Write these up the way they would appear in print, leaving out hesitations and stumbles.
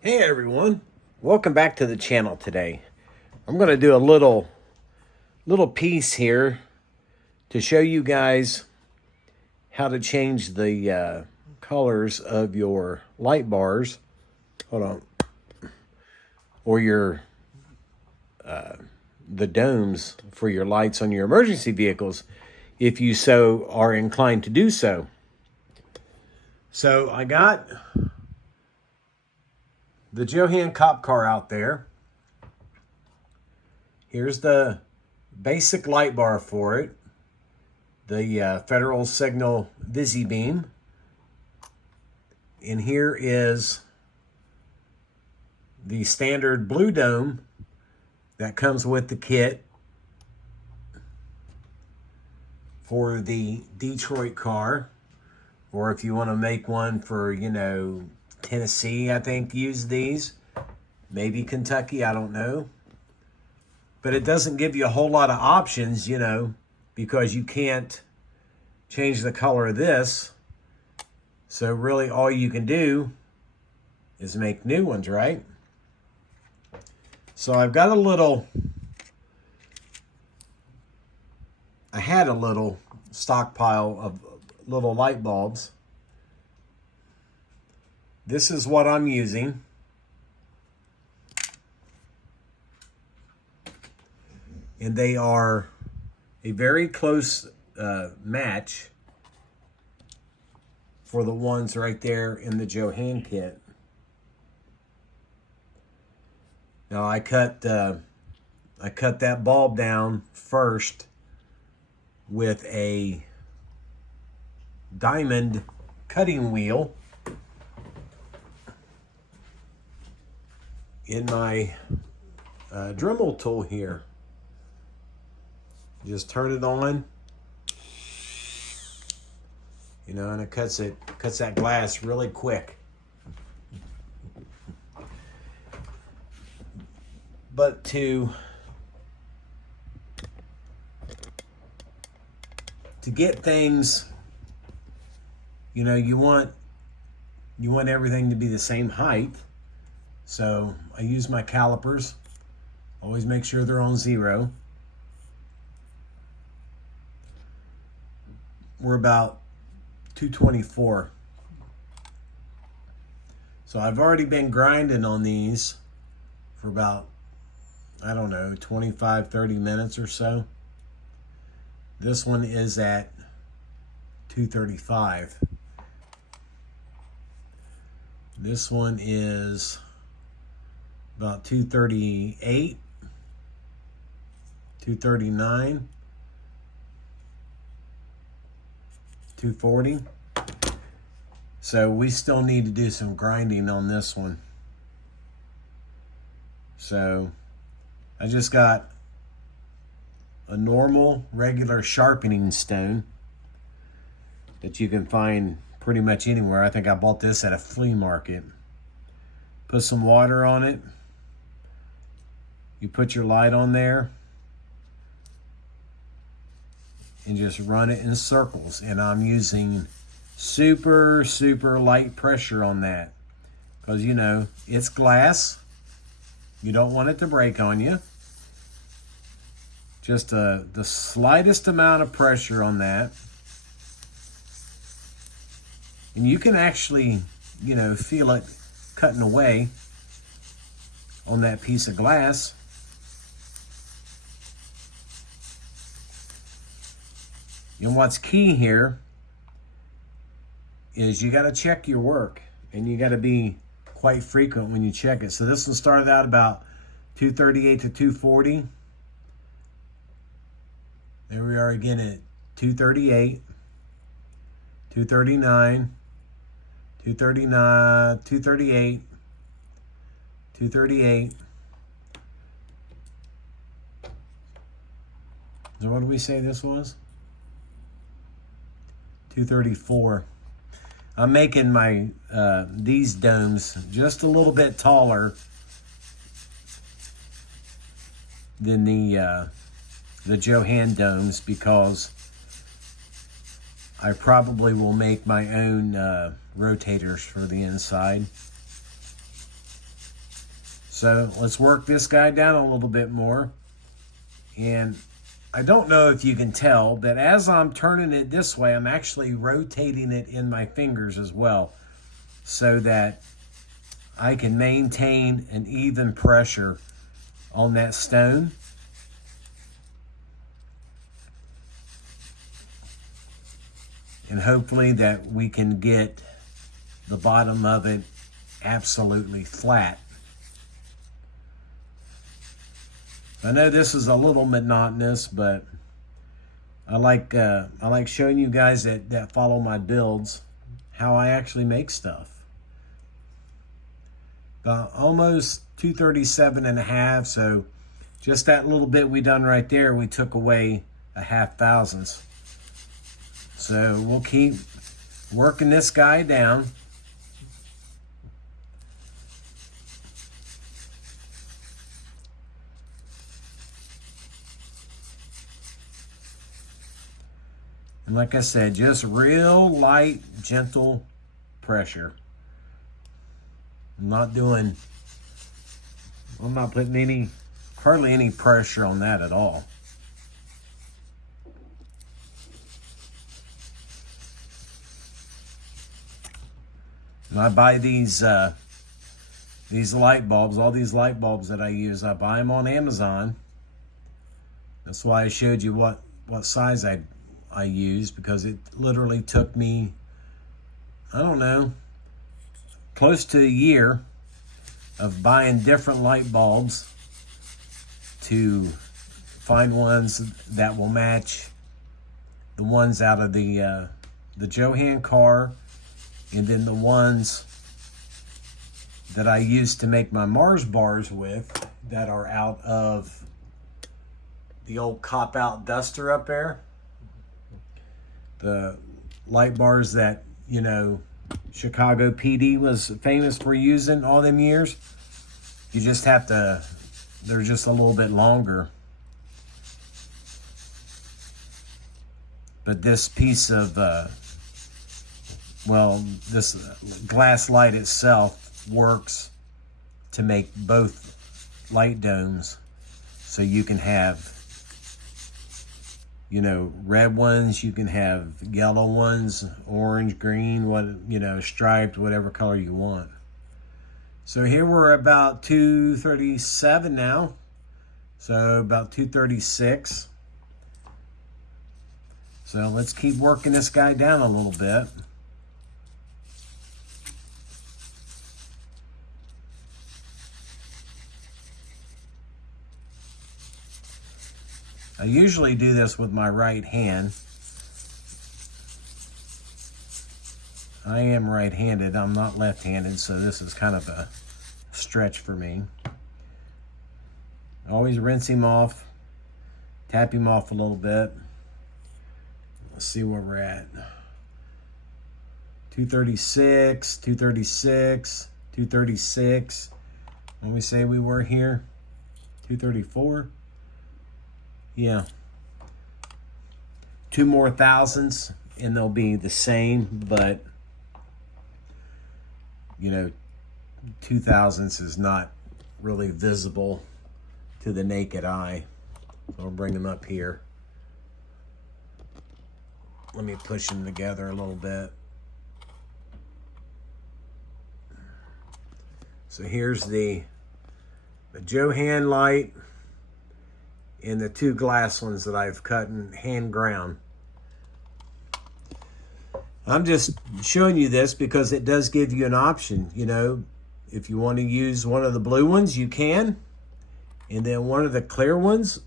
Hey everyone, welcome back to the channel today. I'm going to do a little piece here to show you guys how to change the colors of your light bars. Hold on. Or your the domes for your lights on your emergency vehicles if you so are inclined to do so. So I got the Johann cop car out there. Here's the basic light bar for it. The Federal Signal VisiBeam. And here is the standard blue dome that comes with the kit for the Detroit car. Or if you want to make one for, Tennessee, I think, use these. Maybe Kentucky, I don't know. But it doesn't give you a whole lot of options, because you can't change the color of this. So really all you can do is make new ones, right? So I've got I had a little stockpile of little light bulbs. This is what I'm using. And they are a very close match for the ones right there in the Johann kit. Now I cut that bulb down first with a diamond cutting wheel in my Dremel tool here. Just turn it on, and it cuts that glass really quick. But to get things, you want everything to be the same height. So I use my calipers. Always make sure they're on 0. We're about 224. So I've already been grinding on these for about, 25, 30 minutes or so. This one is at 235. This one is about 238, 239, 240. So we still need to do some grinding on this one. So I just got a normal, regular sharpening stone that you can find pretty much anywhere. I think I bought this at a flea market. Put some water on it. You put your light on there and just run it in circles. And I'm using super, super light pressure on that because, it's glass. You don't want it to break on you. Just the slightest amount of pressure on that. And you can actually, feel it cutting away on that piece of glass. And what's key here is you got to check your work, and you got to be quite frequent when you check it. So this one started out about 238 to 240. There we are again at 238, 239, 239, 238, 238. So what did we say this was? 234. I'm making my these domes just a little bit taller than the Johann domes because I probably will make my own rotators for the inside. So let's work this guy down a little bit more. And I don't know if you can tell that as I'm turning it this way, I'm actually rotating it in my fingers as well, so that I can maintain an even pressure on that stone. And hopefully that we can get the bottom of it absolutely flat. I know this is a little monotonous, but I like showing you guys that follow my builds how I actually make stuff. Almost 237.5, so just that little bit we done right there, we took away a 1/2 thousandths. So we'll keep working this guy down. And like I said, just real light, gentle pressure. I'm not putting hardly any pressure on that at all. And I buy these light bulbs, all these light bulbs that I use, I buy them on Amazon. That's why I showed you what size I use, because it literally took me, I don't know, close to a year of buying different light bulbs to find ones that will match the ones out of the Johann car, and then the ones that I used to make my Mars bars with that are out of the old cop-out duster up there. The light bars that, you know, Chicago PD was famous for using all them years. You just have to, they're just a little bit longer. But this piece of, this glass light itself works to make both light domes. So you can have, you know, red ones, you can have yellow ones, orange, green, striped, whatever color you want. So here we're about 237 now. So about 236. So let's keep working this guy down a little bit. I usually do this with my right hand. I am right-handed, I'm not left-handed, so this is kind of a stretch for me. Always rinse him off, tap him off a little bit. Let's see where we're at. 236, 236, 236. When we say we were here, 234. Yeah. 2 more thousandths and they'll be the same, but you know, 2 thousandths is not really visible to the naked eye. So I'll bring them up here. Let me push them together a little bit. So here's the Johann light and the 2 glass ones that I've cut and hand ground. I'm just showing you this because it does give you an option. You know, if you want to use one of the blue ones, you can. And then one of the clear ones,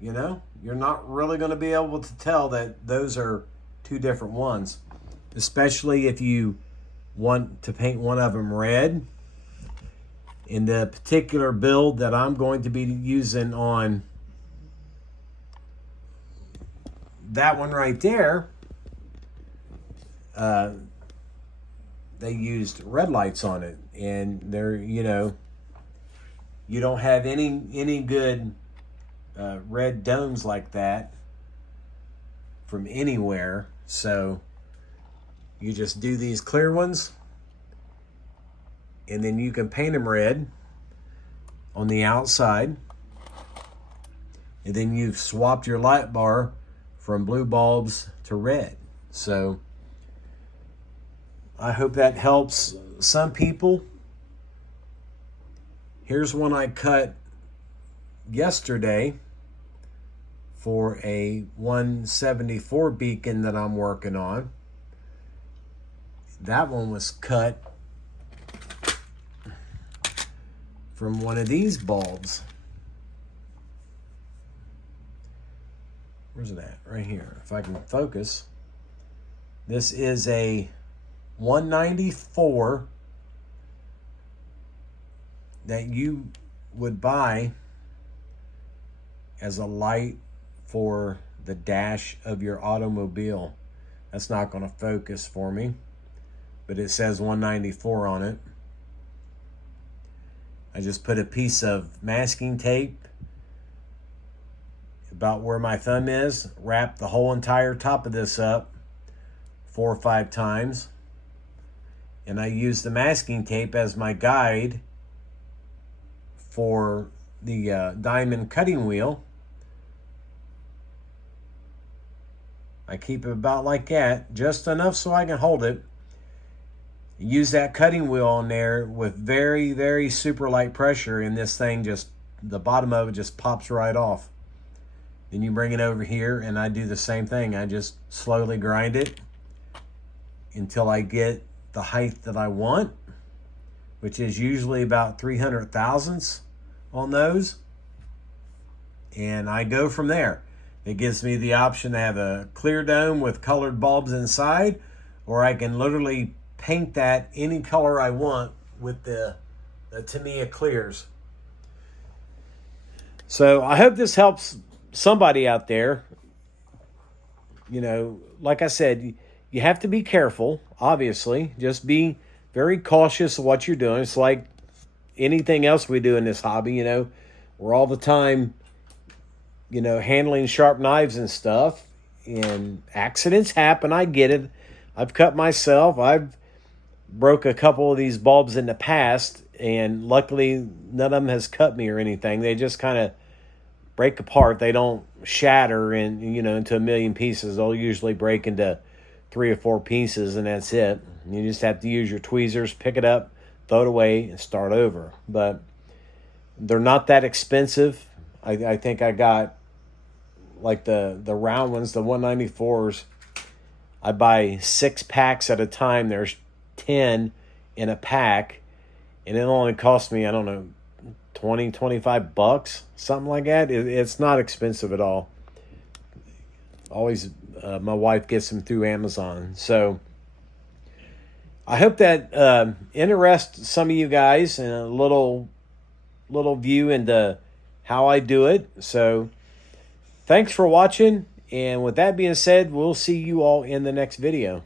you know, you're not really going to be able to tell that those are 2 different ones. Especially if you want to paint one of them red. In the particular build that I'm going to be using on that one right there, they used red lights on it, and they're, you know, you don't have any good red domes like that from anywhere. So you just do these clear ones and then you can paint them red on the outside. And then you've swapped your light bar from blue bulbs to red. So I hope that helps some people. Here's one I cut yesterday for a 174 beacon that I'm working on. That one was cut from one of these bulbs. Where's it at? Right here. If I can focus. This is a 194 that you would buy as a light for the dash of your automobile. That's not going to focus for me, but it says 194 on it. I just put a piece of masking tape about where my thumb is, wrap the whole entire top of this up 4 or 5 times, and I use the masking tape as my guide for the diamond cutting wheel. I keep it about like that, just enough so I can hold it. Use that cutting wheel on there with very, very super light pressure, and this thing just, the bottom of it just pops right off. Then you bring it over here, and I do the same thing. I just slowly grind it until I get the height that I want, which is usually about 300 thousandths on those. And I go from there. It gives me the option to have a clear dome with colored bulbs inside, or I can literally paint that any color I want with the Tamiya clears. So I hope this helps somebody out there. You know, like I said, you have to be careful, obviously. Just be very cautious of what you're doing. It's like anything else we do in this hobby, you know. We're all the time, you know, handling sharp knives and stuff. And accidents happen, I get it. I've cut myself. I've broke a couple of these bulbs in the past, and luckily none of them has cut me or anything. They just kind of break apart. They don't shatter and, you know, into a million pieces. They'll usually break into 3 or 4 pieces, and that's it. You just have to use your tweezers, pick it up, throw it away, and start over. But they're not that expensive. I think I got like the round ones, the 194s. I buy 6 packs at a time. There's 10 in a pack, and it only cost me, I don't know, 20, 25 bucks, something like that. It's not expensive at all. Always, my wife gets them through Amazon. So I hope that interests some of you guys, and a little view into how I do it. So thanks for watching. And with that being said, we'll see you all in the next video.